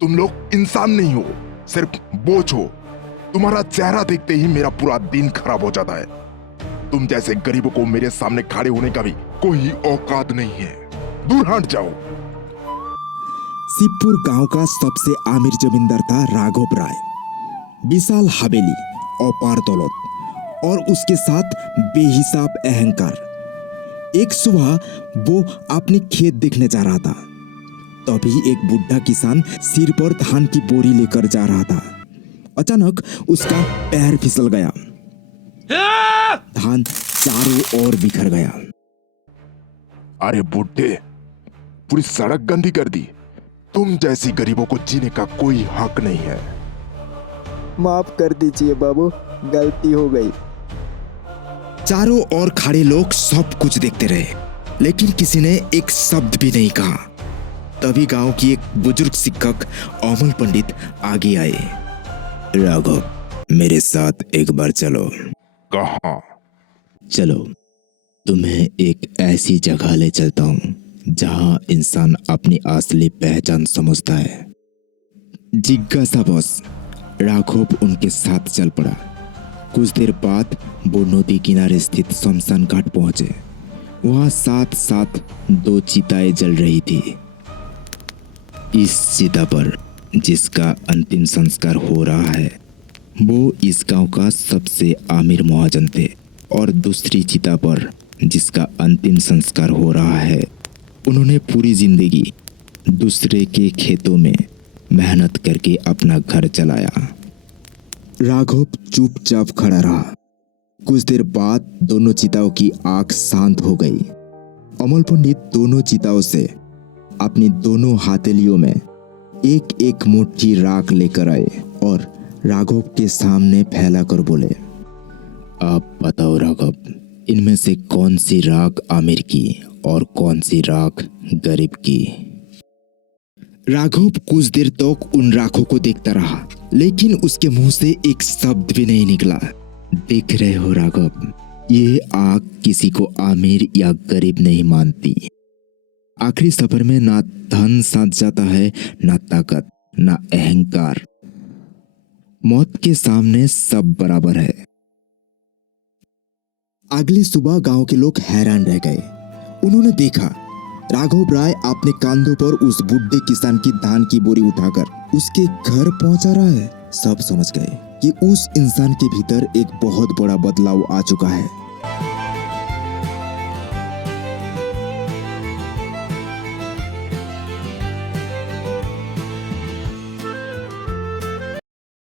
तुम लोग इंसान नहीं हो, सिर्फ बोझ हो। तुम्हारा चेहरा देखते ही मेरा पूरा दिन खराब हो जाता है। तुम जैसे गरीबों को मेरे सामने खड़े होने का भी कोई औकात नहीं है। दूर हट जाओ। शिवपुर गांव का सबसे आमिर जमींदार था राघव राय। विशाल हवेली, अपार दौलत और उसके साथ बेहिसाब अहंकार। एक सुबह वो अपने खेत देखने जा रहा था। तभी एक बुढ़ा किसान सिर पर धान की बोरी लेकर जा रहा था। अचानक उसका पैर फिसल गया। धान चारों ओर बिखर गया। अरे बुड्ढे, पूरी सड़क गंदी कर दी। तुम जैसी गरीबों को जीने का कोई हक नहीं है। माफ कर दीजिए बाबू, गलती हो गई। चारों ओर खड़े लोग सब कुछ देखते रहे, लेकिन किसी ने एक शब्द भी नहीं कहा। तभी गांव की एक बुजुर्ग शिक्षक अमल पंडित आगे आए। राघव, मेरे साथ एक बार चलो। कहाँ? चलो, तुम्हें एक ऐसी जगह ले चलता हूँ जहाँ इंसान अपनी असली पहचान समझता है। जिज्ञासा बॉस राघव उनके साथ चल पड़ा। कुछ देर बाद वो नदी किनारे स्थित शमशान घाट पहुंचे। वहां साथ साथ दो चिताएं जल रही थी। इस चिता पर जिसका अंतिम संस्कार हो रहा है वो इस गांव का सबसे आमिर महाजन थे, और दूसरी चिता पर जिसका अंतिम संस्कार हो रहा है उन्होंने पूरी जिंदगी दूसरे के खेतों में मेहनत करके अपना घर चलाया। राघव चुपचाप खड़ा रहा। कुछ देर बाद दोनों चिताओं की आंख शांत हो गई। अमल पंडित दोनों चिताओं से अपनी दोनों हथेलियों में एक एक मुट्ठी राख लेकर आए और राघव के सामने फैलाकर बोले, आप बताओ राघव, इनमें से कौन सी राख आमिर की और कौन सी राख गरीब की? राघव कुछ देर तक उन राखों को देखता रहा, लेकिन उसके मुंह से एक शब्द भी नहीं निकला। देख रहे हो राघव, ये आग किसी को आमिर या गरीब नहीं मानती। आखिरी सफर में ना धन साथ जाता है, ना ताकत, ना अहंकार। मौत के सामने सब बराबर है। अगली सुबह गांव के लोग हैरान रह गए। उन्होंने देखा राघव राय अपने कंधों पर उस बुढ़े किसान की धान की बोरी उठाकर उसके घर पहुंचा रहा है। सब समझ गए कि उस इंसान के भीतर एक बहुत बड़ा बदलाव आ चुका है।